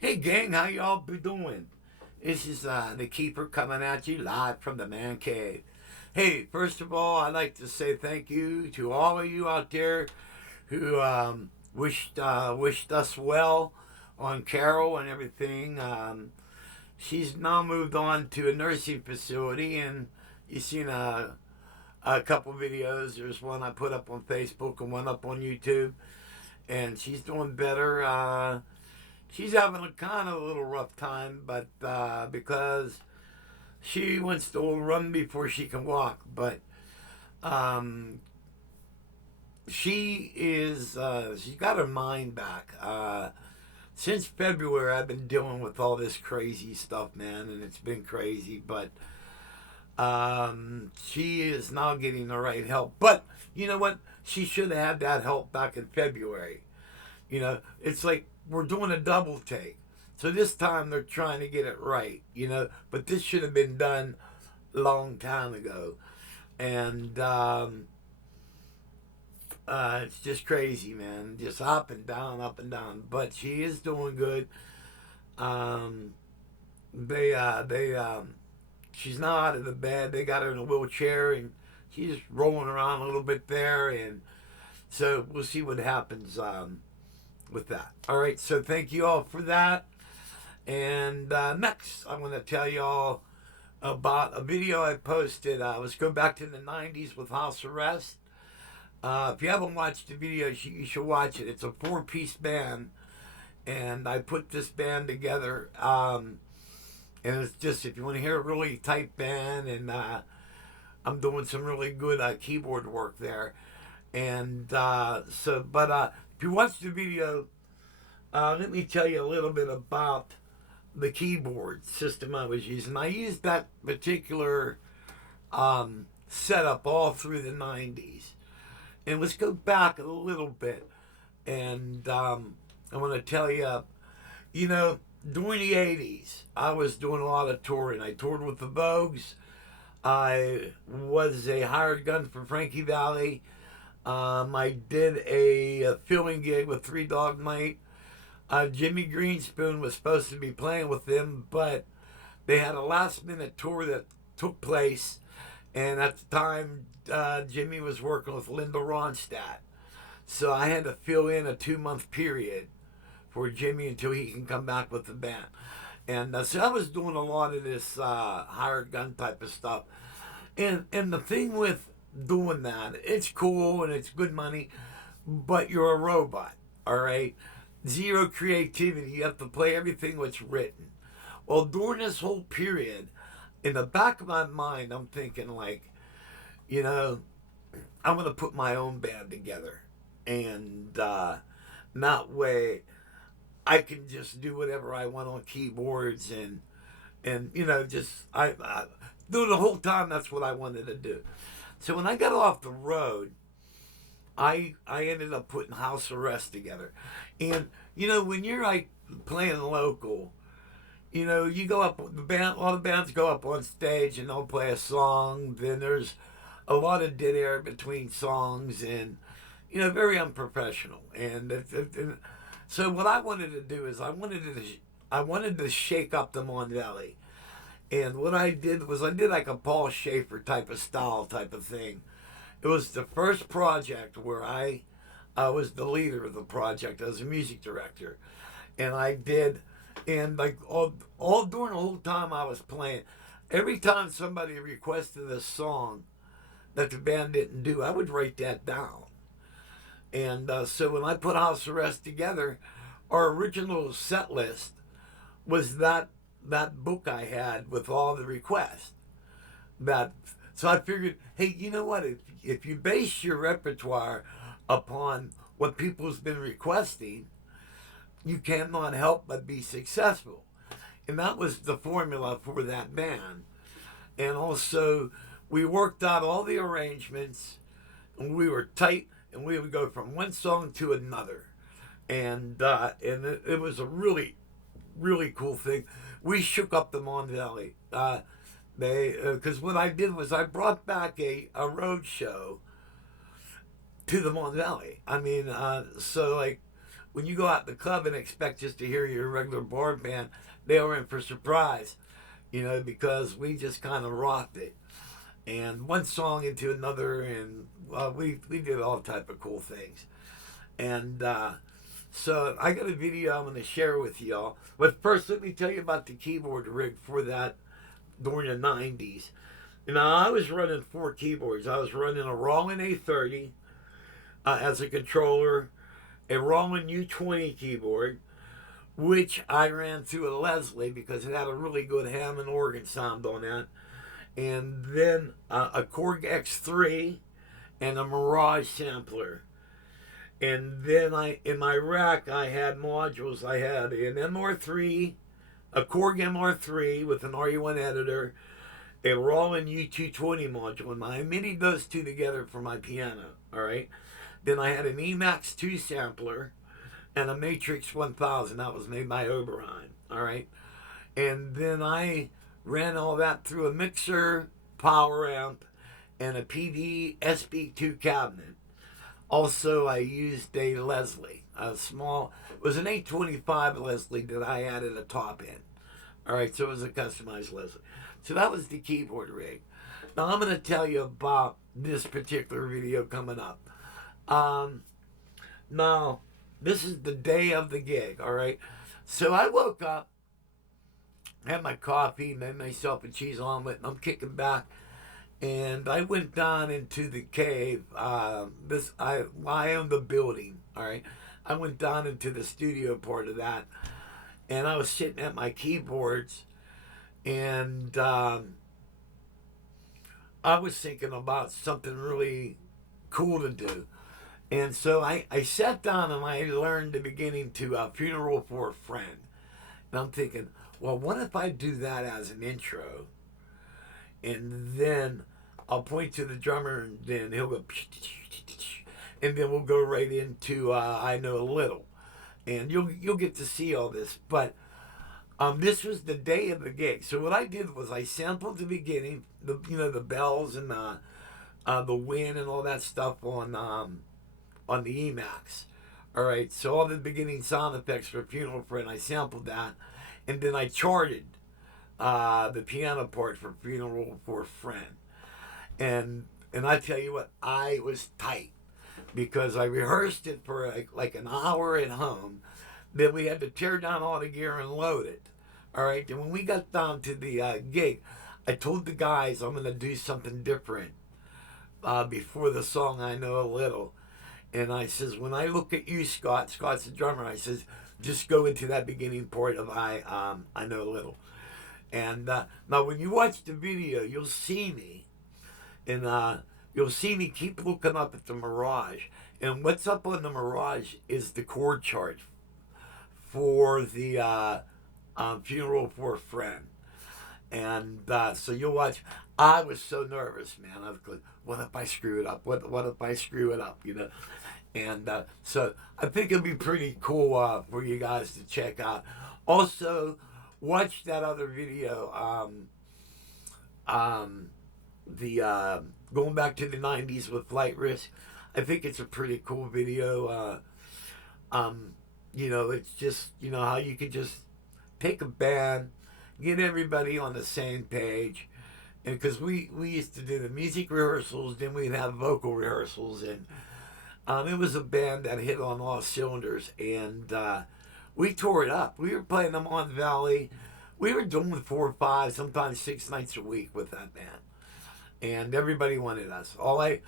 Hey gang, how y'all be doing? This is the Keeper coming at you live from the man cave. Hey, first of all, I'd like to say thank you to all of you out there who wished us well on Carol and everything. She's now moved on to a nursing facility, and you've seen a couple videos. There's one I put up on Facebook and one up on YouTube, and she's doing better. She's having a kind of a little rough time, but because she wants to run before she can walk, but um, she's got her mind back. Since February, I've been dealing with all this crazy stuff, man, and it's been crazy. But she is now getting the right help. But you know what? She should have had that help back in February. It's like we're doing a double take. So this time they're trying to get it right, but this should have been done a long time ago. And it's just crazy, man. Just up and down, up and down. But she is doing good. Um, she's now out of the bed. They got her in a wheelchair, and she's rolling around a little bit there. And so we'll see what happens with that. All right, so thank you all for that. And next, I'm going to tell you all about a video I posted. Let's go back to the 90s with House Arrest. If you haven't watched the video, you should watch it. It's a four-piece band, and I put this band together. And it's just, if you want to hear a really tight band, and I'm doing some really good keyboard work there. And if you watch the video, let me tell you a little bit about the keyboard system I was using. I used that particular setup all through the 90s. And let's go back a little bit. And I'm going to tell you, during the 80s, I was doing a lot of touring. I toured with the Vogues. I was a hired gun for Frankie Valli. I did a filming gig with Three Dog Night. Jimmy Greenspoon was supposed to be playing with them, but they had a last minute tour that took place, and at the time, Jimmy was working with Linda Ronstadt. So I had to fill in a 2-month period for Jimmy until he can come back with the band. And so I was doing a lot of this hired gun type of stuff. And the thing with doing that, it's cool and it's good money, but you're a robot, all right? Zero creativity. You have to play everything what's written. Well, during this whole period, in the back of my mind, I'm thinking like, I'm gonna put my own band together, and that way I can just do whatever I want on keyboards and just I through the whole time that's what I wanted to do. So when I got off the road, I ended up putting House Arrest together, and when you're like playing local, you go up the band. A lot of bands go up on stage and they'll play a song. Then there's a lot of dead air between songs, and very unprofessional. And so what I wanted to do is I wanted to shake up the Mondelli. And what I did was I did like a Paul Schaefer type of style type of thing. It was the first project where I was the leader of the project as a music director, and I did, and like all during the whole time I was playing, every time somebody requested a song that the band didn't do, I would write that down. And so when I put House Arrest together, our original set list was that book I had with all the requests. That so I figured, hey, you know what? If you base your repertoire upon what people's been requesting, you cannot help but be successful. And that was the formula for that band. And also, we worked out all the arrangements, and we were tight, and we would go from one song to another. And it was a really, really cool thing. We shook up the Mondelli. Because what I did was I brought back a road show to the Mondelli. I mean, so like when you go out in the club and expect just to hear your regular bar band, they were in for surprise, because we just kind of rocked it. And one song into another, and we did all type of cool things. And so I got a video I'm going to share with y'all. But first, let me tell you about the keyboard rig for that during the 90s. I was running 4 keyboards. I was running a Roland A30 as a controller, a Roland U20 keyboard, which I ran through a Leslie because it had a really good Hammond organ sound on that, and then a Korg X3 and a Mirage sampler. And then in my rack, I had modules. I had an MR3, a Korg MR3 with an RE1 editor, a Roland U220 module, and I MIDI'd those two together for my piano, all right? Then I had an Emax 2 sampler and a Matrix 1000. That was made by Oberheim, all right? And then I ran all that through a mixer, power amp, and a PD SB2 cabinet. Also, I used a Leslie, a small, it was an 825 Leslie that I added a top in. All right, so it was a customized Leslie. So that was the keyboard rig. Now I'm going to tell you about this particular video coming up. Now, this is the day of the gig, all right? So I woke up, had my coffee, made myself a cheese omelet, and I'm kicking back. And I went down into the cave. I own the building, all right? I went down into the studio part of that, and I was sitting at my keyboards, and I was thinking about something really cool to do. And so I sat down and I learned the beginning to Funeral for a Friend. And I'm thinking, well, what if I do that as an intro? And then I'll point to the drummer, and then he'll go, and then we'll go right into I Know a Little. And you'll get to see all this. But this was the day of the gig. So what I did was I sampled the beginning, the bells and the wind and all that stuff on the Emax. All right, so all the beginning sound effects for Funeral Friend, I sampled that, and then I charted the piano part for Funeral for a Friend. And I tell you what, I was tight because I rehearsed it for like an hour at home. Then we had to tear down all the gear and load it. All right, and when we got down to the gig, I told the guys I'm going to do something different before the song I Know a Little. And I says, when I look at you, Scott's the drummer, I says, just go into that beginning part of I Know a Little. And now when you watch the video, you'll see me. And you'll see me keep looking up at the Mirage. And what's up on the Mirage is the chord chart for the Funeral for a Friend. And so you'll watch. I was so nervous, man. I was like, what if I screw it up? What if I screw it up, And so I think it'll be pretty cool for you guys to check out. Also, watch that other video, going back to the 90s with Flight Risk. I think it's a pretty cool video. It's just, how you could just take a band, get everybody on the same page. And because we used to do the music rehearsals, then we'd have vocal rehearsals. And it was a band that hit on all cylinders. And we tore it up. We were playing them on Valley. We were doing 4 or 5, sometimes 6 nights a week with that band. And everybody wanted us. I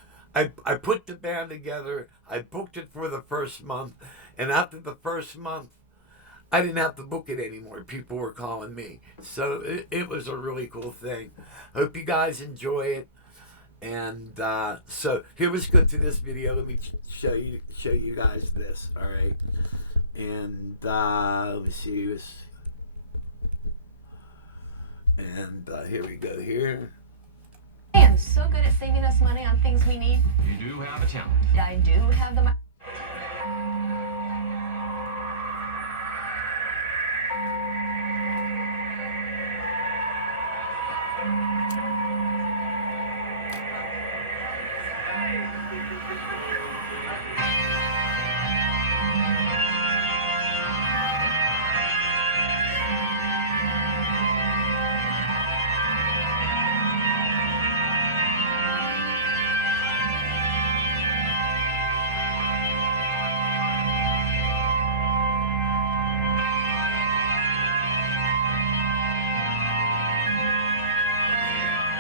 put the band together. I booked it for the first month. And after the first month, I didn't have to book it anymore. People were calling me. So it was a really cool thing. Hope you guys enjoy it. And so here was good to this video. Let me show you guys this. All right. And let me see this. And here we go here. I am so good at saving us money on things we need. You do have a talent. I do have the money.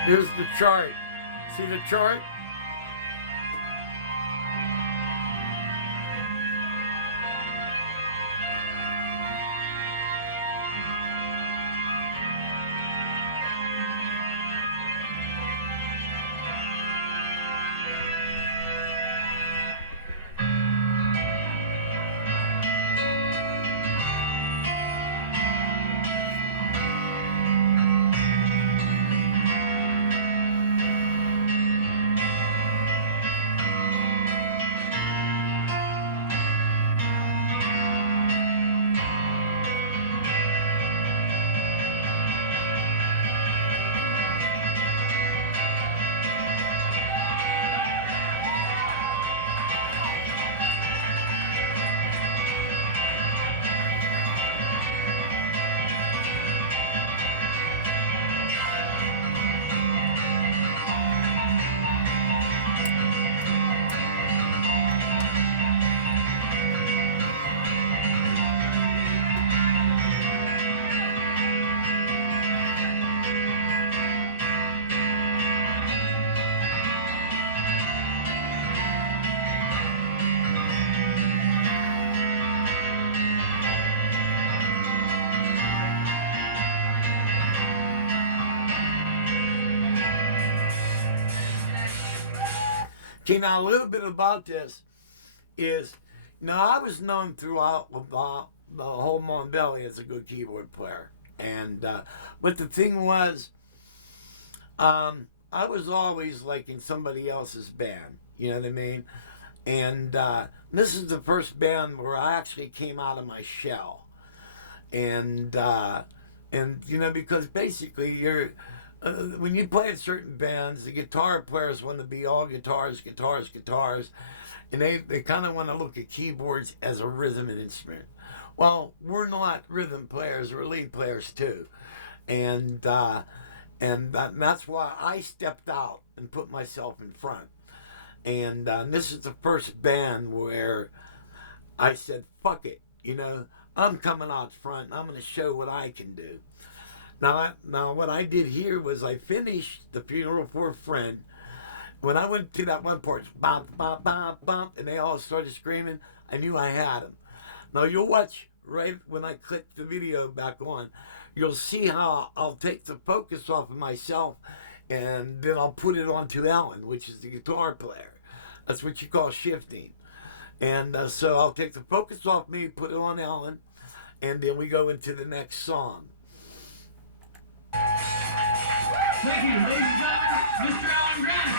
Here's the chart. See the chart? Okay, now a little bit about this is, now I was known throughout the whole Mon Belly as a good keyboard player, and but the thing was, I was always like in somebody else's band, you know what I mean? And this is the first band where I actually came out of my shell, and you know, because basically you're when you play in certain bands, the guitar players want to be all guitars, and they kind of want to look at keyboards as a rhythm instrument. Well, we're not rhythm players, we're lead players too, and that's why I stepped out and put myself in front. And this is the first band where I said, fuck it, you know, I'm coming out front and I'm going to show what I can do. Now, what I did here was I finished The Funeral for a Friend. When I went to that one part, bump, bump, bump, bump, and they all started screaming, I knew I had them. Now, you'll watch right when I click the video back on, you'll see how I'll take the focus off of myself and then I'll put it onto Alan, which is the guitar player. That's what you call shifting. And so I'll take the focus off me, put it on Alan, and then we go into the next song. Thank you, ladies and gentlemen, Mr. Alan Grant.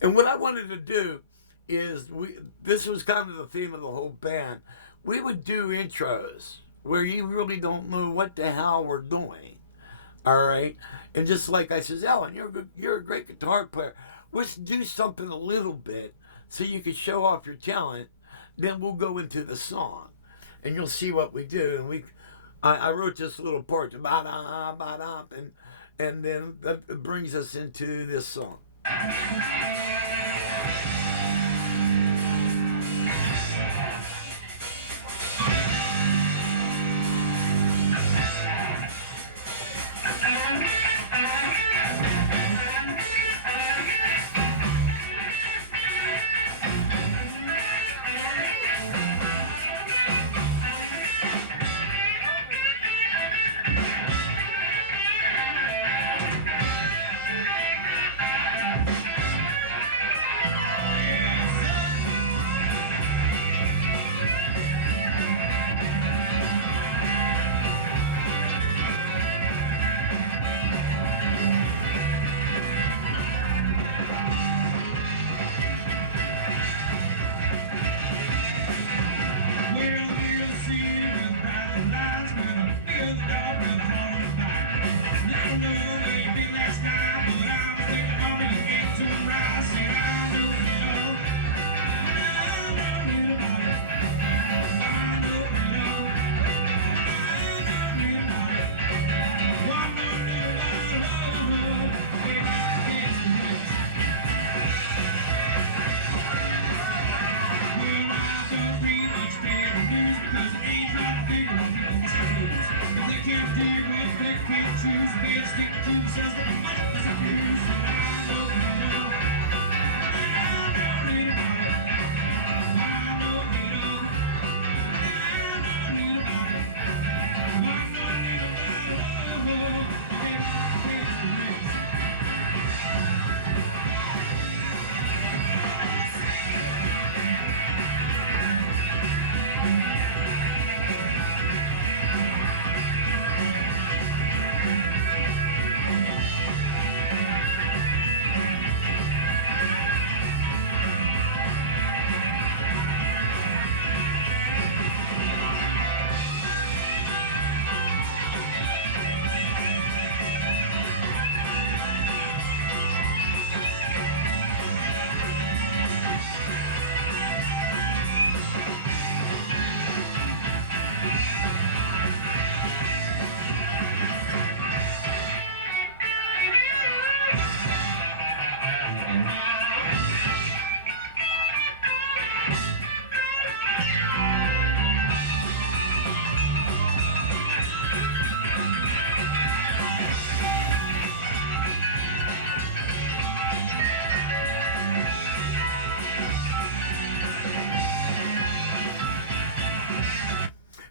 And what I wanted to do is, this was kind of the theme of the whole band. We would do intros where you really don't know what the hell we're doing. All right, and just like I says, Ellen, you're a great guitar player. Let's do something a little bit so you can show off your talent. Then we'll go into the song, and you'll see what we do. And I wrote this little part, and then that brings us into this song.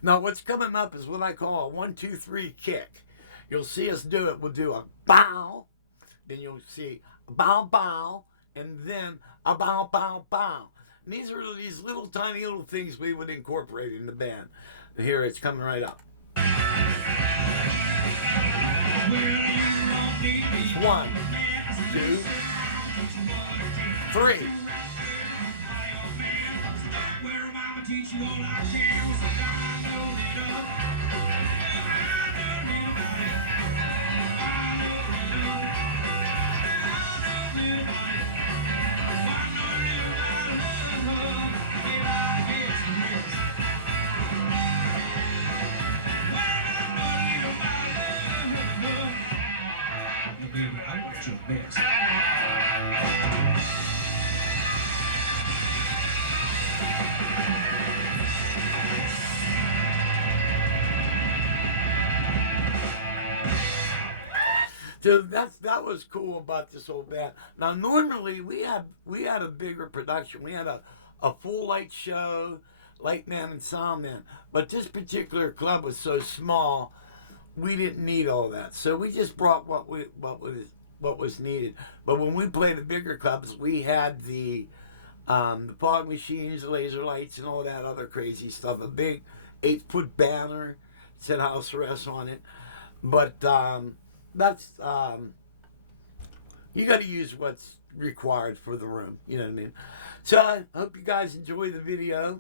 Now, what's coming up is what I call a 1, 2, 3 kick. You'll see us do it. We'll do a bow, then you'll see a bow, bow, and then a bow, bow, bow. And these are these little tiny little things we would incorporate in the band. Here, it's coming right up. It's 1, 2, 3. So that was cool about this whole band. Now normally we had a bigger production. We had a full light show, light man and sound man. But this particular club was so small, we didn't need all that. So we just brought what was needed. But when we played the bigger clubs, we had the fog machines, laser lights, and all that other crazy stuff. A big 8-foot banner said House Arrest on it. But that's you got to use what's required for the room. You know what I mean? So I hope you guys enjoy the video.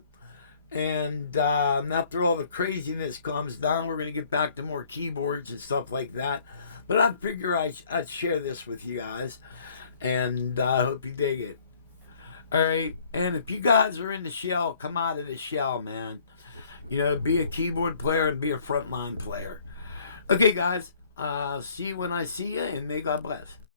And after all the craziness calms down, we're going to get back to more keyboards and stuff like that. But I figure I'd share this with you guys. And I hope you dig it. All right. And if you guys are in the shell, come out of the shell, man. You know, be a keyboard player and be a frontline player. Okay, guys. See you when I see you, and may God bless.